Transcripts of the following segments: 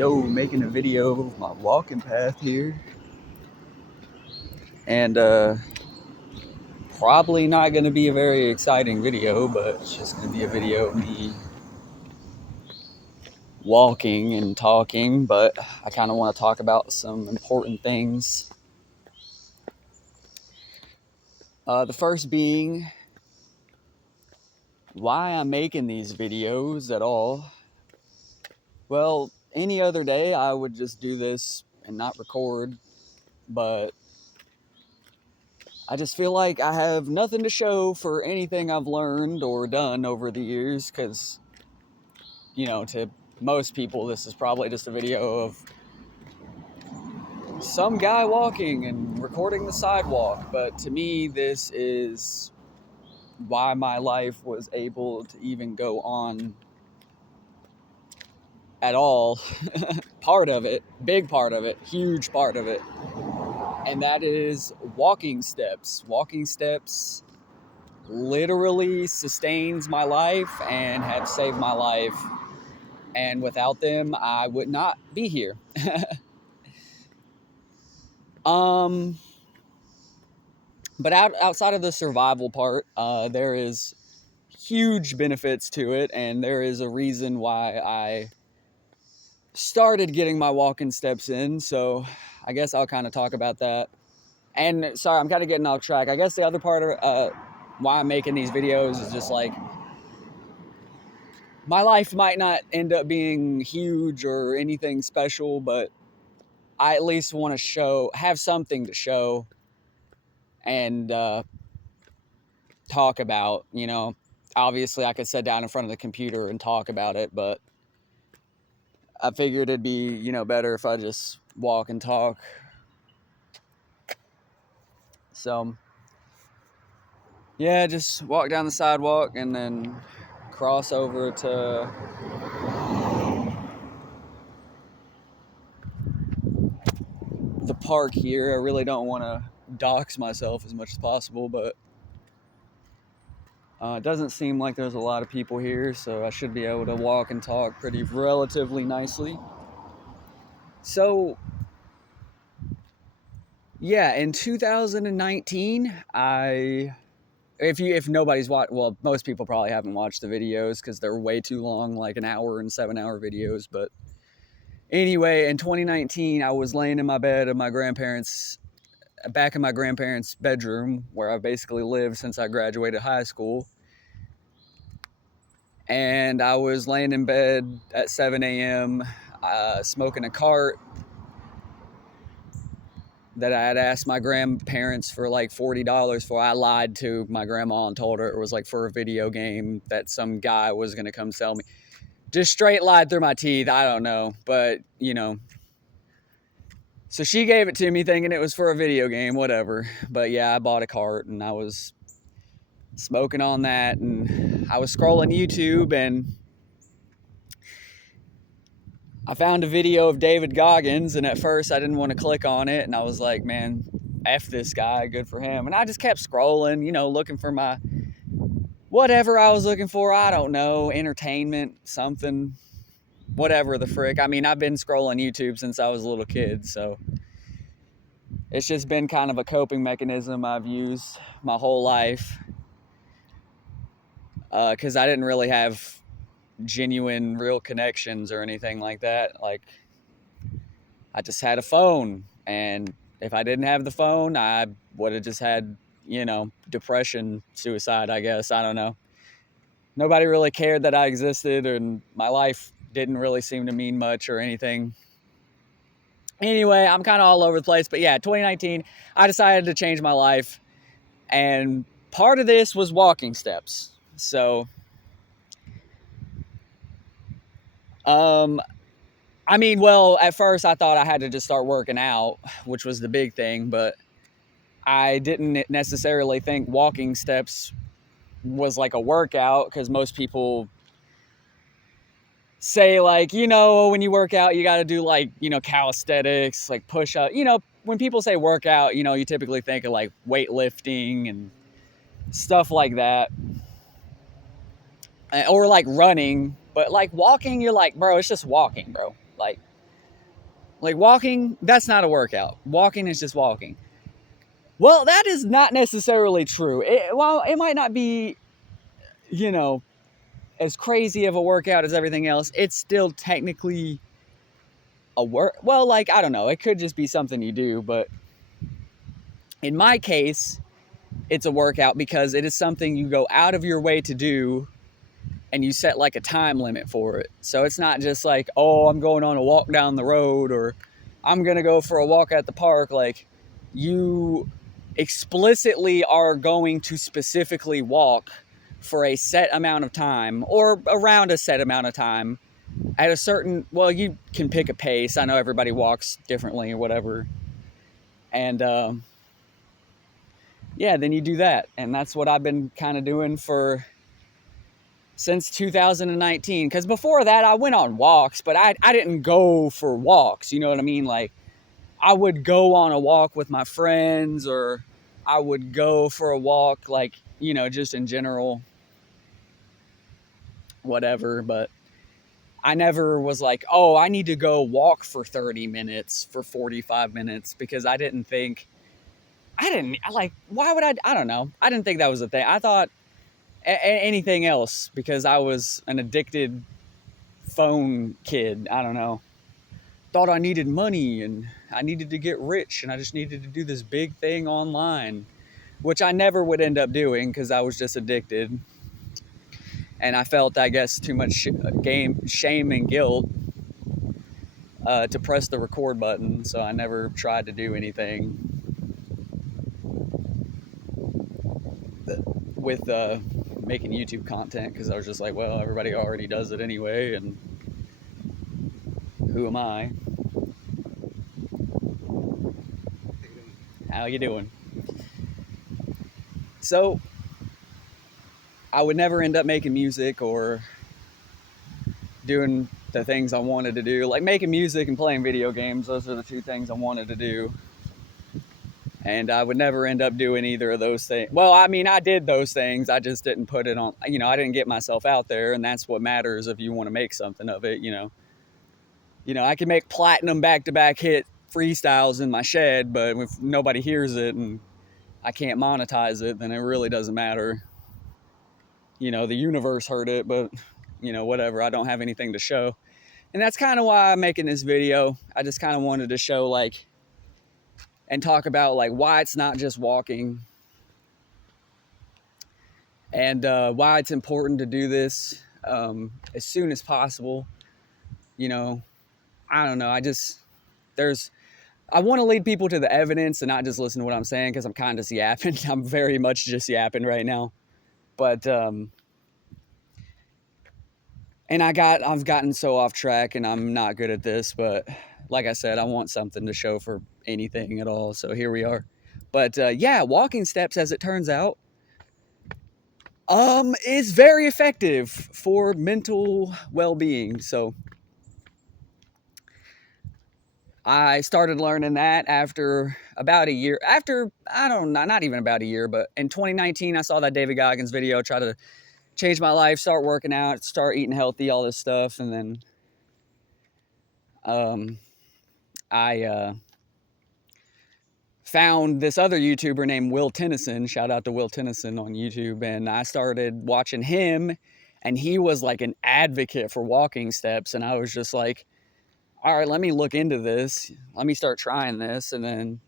Yo, making a video of my walking path here, and probably not going to be a very exciting video, but it's just going to be a video of me walking and talking. But I kind of want to talk about some important things. The first being why I'm making these videos at all. Well, any other day I would just do this and not record, but I just feel like I have nothing to show for anything I've learned or done over the years, because, to most people, this is probably just a video of some guy walking and recording the sidewalk. But to me, this is why my life was able to even go on at all. Part of it, big part of it, huge part of it. And that is walking steps. Walking steps literally sustains my life and have saved my life. And without them, I would not be here. But outside of the survival part, there is huge benefits to it, and there is a reason why I started getting my walking steps in. So I guess I'll kind of talk about that. And sorry, I'm kind of getting off track. I guess the other part of why I'm making these videos is just like, my life might not end up being huge or anything special, but I at least want to have something to show and talk about. Obviously I could sit down in front of the computer and talk about it, but I figured it'd be, better if I just walk and talk. So yeah, just walk down the sidewalk and then cross over to the park here. I really don't want to dox myself as much as possible, but it doesn't seem like there's a lot of people here, so I should be able to walk and talk relatively nicely. So yeah, in 2019, if nobody's watched, well, most people probably haven't watched the videos because they're way too long, like an hour and 7-hour videos. But anyway, in 2019, I was laying in my bed at back in my grandparents' bedroom, where I've basically lived since I graduated high school. And I was laying in bed at 7 a.m., smoking a cart that I had asked my grandparents for like $40 for. I lied to my grandma and told her it was like for a video game that some guy was going to come sell me. Just straight lied through my teeth. I don't know, but so she gave it to me thinking it was for a video game, whatever. But yeah, I bought a cart and I was smoking on that, and I was scrolling YouTube and I found a video of David Goggins, and at first I didn't want to click on it, and I was like, man, F this guy, good for him. And I just kept scrolling, looking for my whatever I was looking for. I don't know, entertainment, something, whatever the frick. I mean, I've been scrolling YouTube since I was a little kid, so it's just been kind of a coping mechanism I've used my whole life, because I didn't really have genuine, real connections or anything like that. Like, I just had a phone, and if I didn't have the phone, I would have just had, depression, suicide, I guess. I don't know. Nobody really cared that I existed, and my life didn't really seem to mean much or anything. Anyway, I'm kind of all over the place, but yeah, 2019, I decided to change my life, and part of this was walking steps. So, at first I thought I had to just start working out, which was the big thing, but I didn't necessarily think walking steps was like a workout, because most people say, like, when you work out, you got to do like, calisthenics, like push up. When people say workout, you typically think of like weightlifting and stuff like that, or like running. But like walking, you're like, bro, it's just walking, bro. Like, Like walking, that's not a workout. Walking is just walking. Well, that is not necessarily true. While it might not be, you know, as crazy of a workout as everything else, it's still technically a work. Well, like, I don't know. It could just be something you do. But in my case, it's a workout because it is something you go out of your way to do, and you set like a time limit for it. So it's not just like, oh, I'm going on a walk down the road, or I'm going to go for a walk at the park. Like, you explicitly are going to specifically walk for a set amount of time, or around a set amount of time at a certain, well, you can pick a pace. I know everybody walks differently or whatever. And yeah, then you do that. And that's what I've been kind of doing since 2019. Because before that, I went on walks, but I didn't go for walks. You know what I mean? Like, I would go on a walk with my friends, or I would go for a walk, like, you know, just in general, whatever. But I never was like, oh, I need to go walk for 30 minutes, for 45 minutes, because I didn't like, why would I don't know. I didn't think that was a thing. I thought anything else, because I was an addicted phone kid. I don't know. Thought I needed money and I needed to get rich and I just needed to do this big thing online, which I never would end up doing because I was just addicted. And I felt, I guess, too much shame and guilt to press the record button. So I never tried to do anything with making YouTube content, because I was just like, well, everybody already does it anyway, and who am I? How you doing? So I would never end up making music or doing the things I wanted to do. Like making music and playing video games, those are the two things I wanted to do. And I would never end up doing either of those things. Well, I mean, I did those things. I just didn't put it on, you know, I didn't get myself out there. And that's what matters if you want to make something of it, you know. You know, I can make platinum back-to-back hit freestyles in my shed, but if nobody hears it and I can't monetize it, then it really doesn't matter. You know, the universe heard it, but, you know, whatever. I don't have anything to show. And that's kind of why I'm making this video. I just kind of wanted to show, like, and talk about, like, why it's not just walking, and why it's important to do this as soon as possible. You know, I don't know. I want to lead people to the evidence and not just listen to what I'm saying, because I'm kind of just yapping. I'm very much just yapping right now. But, and I've gotten so off track, and I'm not good at this, but like I said, I want something to show for anything at all. So here we are. But yeah, walking steps, as it turns out, is very effective for mental well-being. So I started learning that after about a year. After, I don't know, not even about a year, but in 2019, I saw that David Goggins video, try to change my life, start working out, start eating healthy, all this stuff. And then I found this other YouTuber named Will Tennyson. Shout out to Will Tennyson on YouTube. And I started watching him, and he was like an advocate for walking steps. And I was just like, all right, let me look into this. Let me start trying this. And then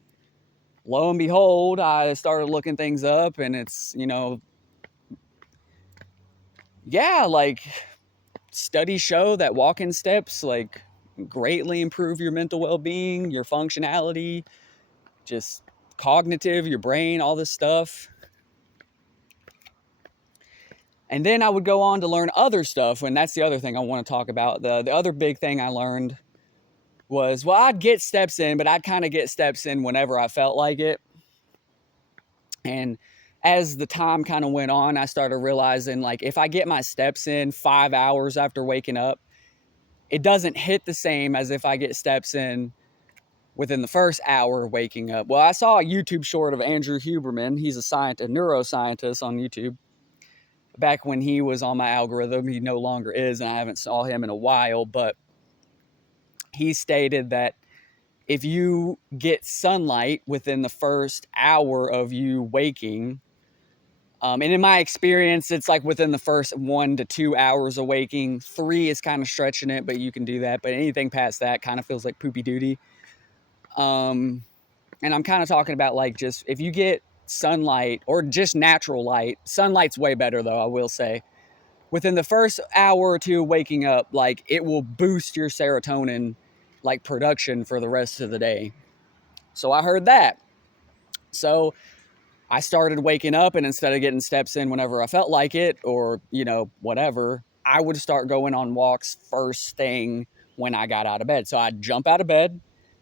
lo and behold, I started looking things up, and it's, you know, yeah, like studies show that walking steps like greatly improve your mental well-being, your functionality, just cognitive, your brain, all this stuff. And then I would go on to learn other stuff, and that's the other thing I want to talk about. The other big thing I learned was, well, I'd get steps in, but I'd kind of get steps in whenever I felt like it. And as the time kind of went on, I started realizing, like, if I get my steps in 5 hours after waking up, it doesn't hit the same as if I get steps in within the first hour of waking up. Well, I saw a YouTube short of Andrew Huberman. He's a neuroscientist on YouTube. Back when he was on my algorithm, he no longer is, and I haven't saw him in a while, but he stated that if you get sunlight within the first hour of you waking, and in my experience, it's like within the first 1 to 2 hours of waking. 3 is kind of stretching it, but you can do that. But anything past that kind of feels like poopy duty. And I'm kind of talking about like just if you get sunlight or just natural light. Sunlight's way better though, I will say. Within the first hour or two of waking up, like it will boost your serotonin like production for the rest of the day. So I heard that. So I started waking up, and instead of getting steps in whenever I felt like it or, whatever, I would start going on walks first thing when I got out of bed. So I'd jump out of bed,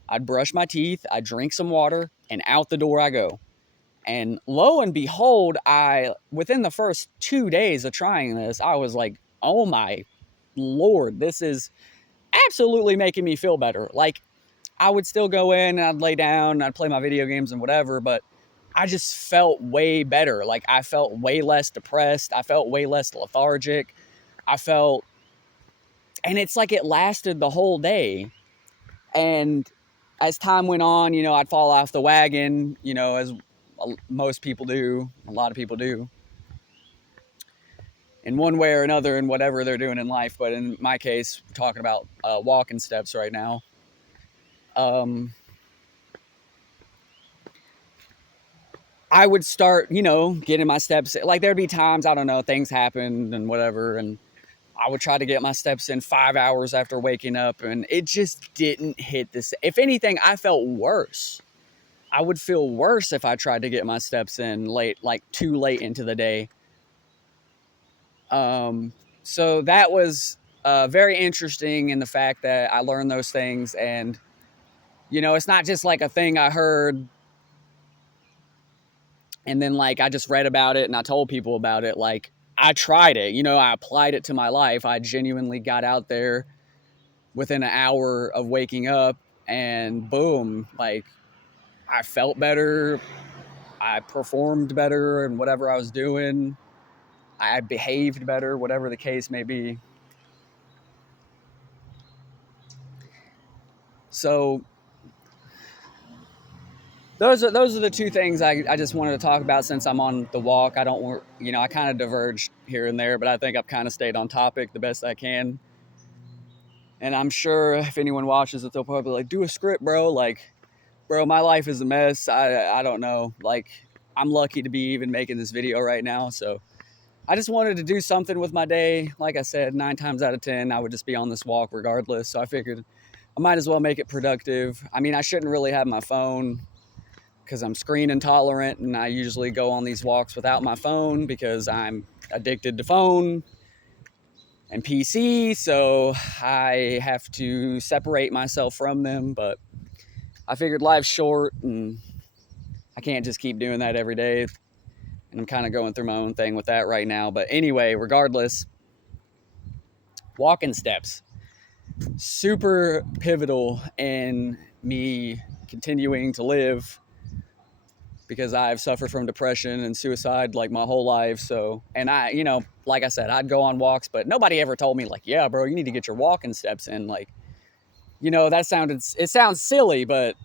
I'd brush my teeth, I'd drink some water, and out the door I go. And lo and behold, within the first 2 days of trying this, I was like, oh my Lord, this is absolutely making me feel better. Like, I would still go in and I'd lay down and I'd play my video games and whatever, but I just felt way better. Like, I felt way less depressed. I felt way less lethargic. And it's like it lasted the whole day. And as time went on, I'd fall off the wagon, as most people do, a lot of people do, in one way or another in whatever they're doing in life. But in my case, we're talking about walking steps right now. I would start, getting my steps. Like, there'd be times, I don't know, things happened and whatever, and I would try to get my steps in 5 hours after waking up, and it just didn't hit this. If anything, I felt worse. I would feel worse if I tried to get my steps in late, like too late into the day. So that was very interesting in the fact that I learned those things, and, it's not just like a thing I heard and then like I just read about it and I told people about it. Like, I tried it, I applied it to my life. I genuinely got out there within an hour of waking up, and boom, like, I felt better. I performed better in whatever I was doing. I behaved better, whatever the case may be. So those are the two things I just wanted to talk about since I'm on the walk. I don't, I kind of diverged here and there, but I think I've kind of stayed on topic the best I can. And I'm sure if anyone watches it, they'll probably be like, do a script, bro. Like, bro, my life is a mess. I don't know. Like, I'm lucky to be even making this video right now. So I just wanted to do something with my day. Like I said, 9 times out of 10, I would just be on this walk regardless. So I figured I might as well make it productive. I mean, I shouldn't really have my phone because I'm screen intolerant, and I usually go on these walks without my phone because I'm addicted to phone and PC, so I have to separate myself from them. But I figured life's short and I can't just keep doing that every day, and I'm kind of going through my own thing with that right now. But anyway, regardless, walking steps, super pivotal in me continuing to live, because I've suffered from depression and suicide like my whole life. So, and I, like I said, I'd go on walks, but nobody ever told me like, yeah, bro, you need to get your walking steps in. Like, it sounds silly, but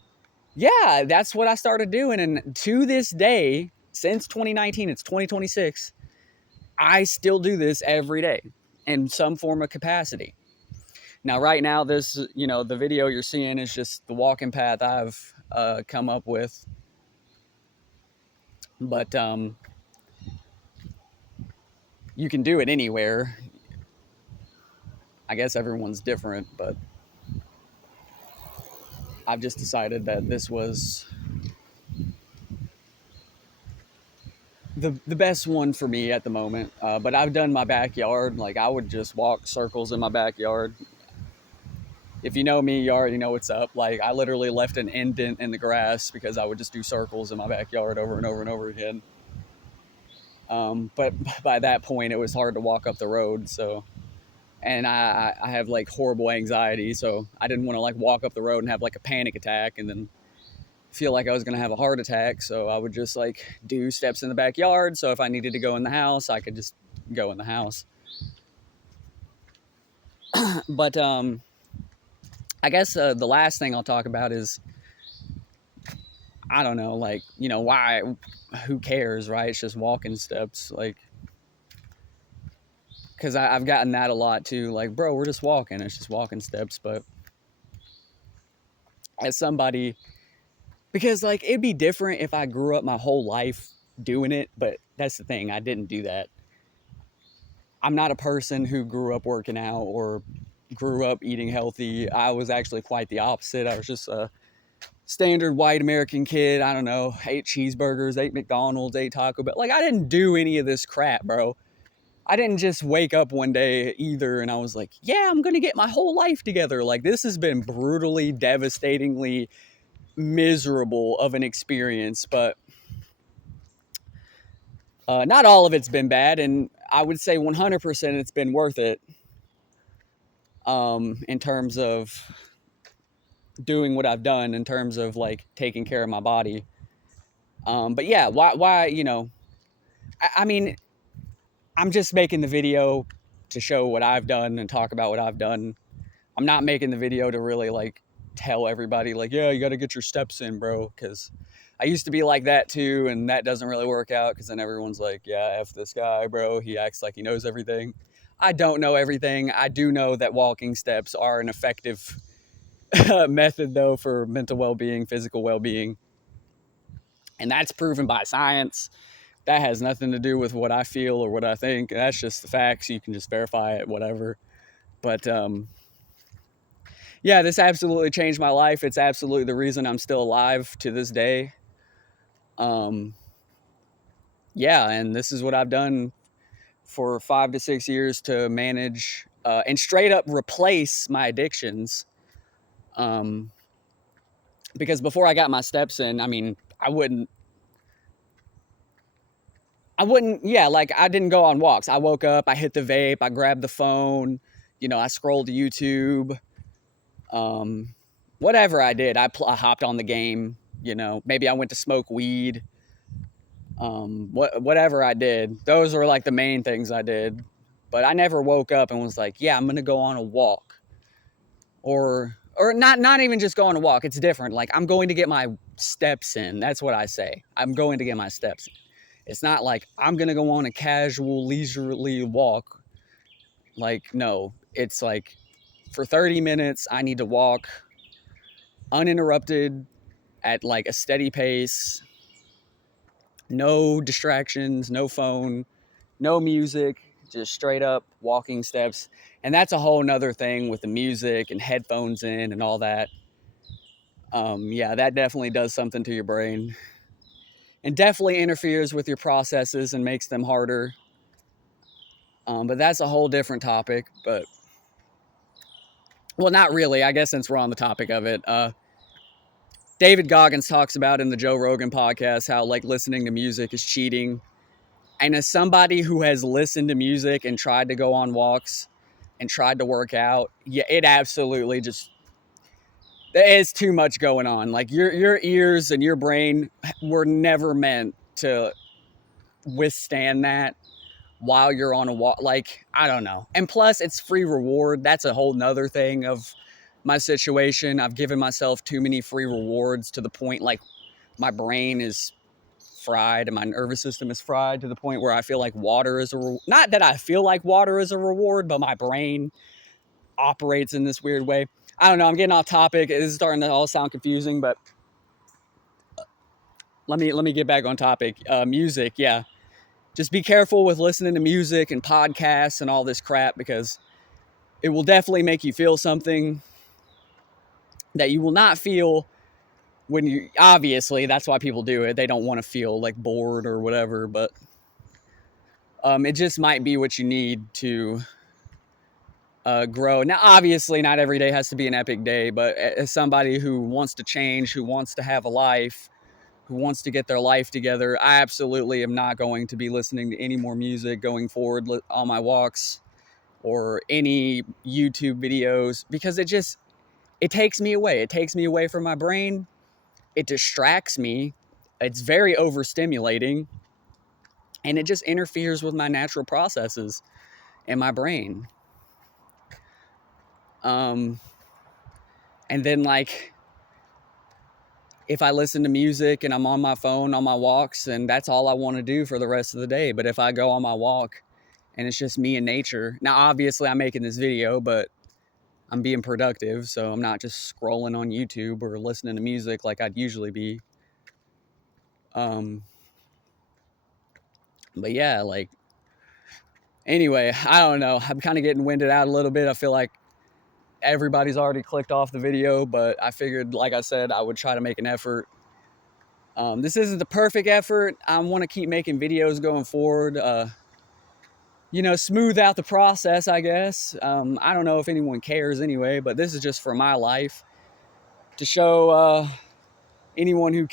yeah, that's what I started doing. And to this day, since 2019, it's 2026, I still do this every day in some form of capacity. Now, right now, this, the video you're seeing is just the walking path I've come up with. But you can do it anywhere. I guess everyone's different, but I've just decided that this was the best one for me at the moment. But I've done my backyard. Like, I would just walk circles in my backyard. If you know me, you already know what's up. Like, I literally left an indent in the grass because I would just do circles in my backyard over and over and over again. But by that point, it was hard to walk up the road. So, and I have like horrible anxiety, so I didn't want to like walk up the road and have like a panic attack and then feel like I was going to have a heart attack. So I would just like do steps in the backyard. So if I needed to go in the house, I could just go in the house. But I guess the last thing I'll talk about is, I don't know, like, why, who cares, right? It's just walking steps. Like, because I've gotten that a lot too. Like, bro, we're just walking. It's just walking steps. But as somebody, because like, it'd be different if I grew up my whole life doing it. But that's the thing. I didn't do that. I'm not a person who grew up working out or grew up eating healthy. I was actually quite the opposite. I was just a standard white American kid. I don't know, ate cheeseburgers, ate McDonald's, ate Taco Bell. Like, I didn't do any of this crap, bro. I didn't just wake up one day either and I was like, yeah, I'm going to get my whole life together. Like, this has been brutally, devastatingly miserable of an experience, but not all of it's been bad. And I would say 100% it's been worth it in terms of doing what I've done, in terms of like taking care of my body. But yeah, why, I mean, I'm just making the video to show what I've done and talk about what I've done. I'm not making the video to really like tell everybody like, yeah, you got to get your steps in, bro. Cause I used to be like that too. And that doesn't really work out. Cause then everyone's like, yeah, F this guy, bro. He acts like he knows everything. I don't know everything. I do know that walking steps are an effective method though for mental well-being, physical well-being. And that's proven by science. That has nothing to do with what I feel or what I think. That's just the facts. You can just verify it, whatever. But yeah, this absolutely changed my life. It's absolutely the reason I'm still alive to this day. Yeah, and this is what I've done for 5 to 6 years to manage and straight up replace my addictions. Because before I got my steps in, I mean, I wouldn't, yeah, like I didn't go on walks. I woke up, I hit the vape, I grabbed the phone, I scrolled YouTube, whatever I did. I hopped on the game, maybe I went to smoke weed, whatever I did. Those were like the main things I did. But I never woke up and was like, yeah, I'm going to go on a walk. Or not even just go on a walk. It's different. Like, I'm going to get my steps in. That's what I say. I'm going to get my steps in. It's not like I'm going to go on a casual, leisurely walk. Like, no. It's like for 30 minutes, I need to walk uninterrupted at like a steady pace. No distractions, no phone, no music, just straight up walking steps. And that's a whole nother thing with the music and headphones in and all that. Yeah, that definitely does something to your brain. And definitely interferes with your processes and makes them harder. But that's a whole different topic. But, well, not really. I guess since we're on the topic of it, David Goggins talks about in the Joe Rogan podcast how like listening to music is cheating. And as somebody who has listened to music and tried to go on walks and tried to work out, yeah, it absolutely just, there is too much going on. Like your ears and your brain were never meant to withstand that while you're on a walk. Like, I don't know. And plus it's free reward. That's a whole nother thing of my situation. I've given myself too many free rewards to the point like my brain is fried and my nervous system is fried to the point where I feel like water is not that I feel like water is a reward, but my brain operates in this weird way. I don't know. I'm getting off topic. It is starting to all sound confusing, but let me get back on topic. Music, yeah. Just be careful with listening to music and podcasts and all this crap because it will definitely make you feel something that you will not feel when you, obviously that's why people do it. They don't want to feel like bored or whatever, but it just might be what you need to grow. Now, obviously not every day has to be an epic day, but as somebody who wants to change, who wants to have a life, who wants to get their life together, I absolutely am not going to be listening to any more music going forward on my walks or any YouTube videos because it takes me away. It takes me away from my brain. It distracts me. It's very overstimulating. And it just interferes with my natural processes in my brain. And then like if I listen to music and I'm on my phone on my walks, and that's all I want to do for the rest of the day. But if I go on my walk and it's just me and nature, now obviously I'm making this video, but I'm being productive, so I'm not just scrolling on YouTube or listening to music like I'd usually be. But yeah, like, anyway, I don't know. I'm kind of getting winded out a little bit. I feel like everybody's already clicked off the video, but I figured, like I said, I would try to make an effort. This isn't the perfect effort. I want to keep making videos going forward. You know, smooth out the process, I guess. I don't know if anyone cares anyway, but this is just for my life to show anyone who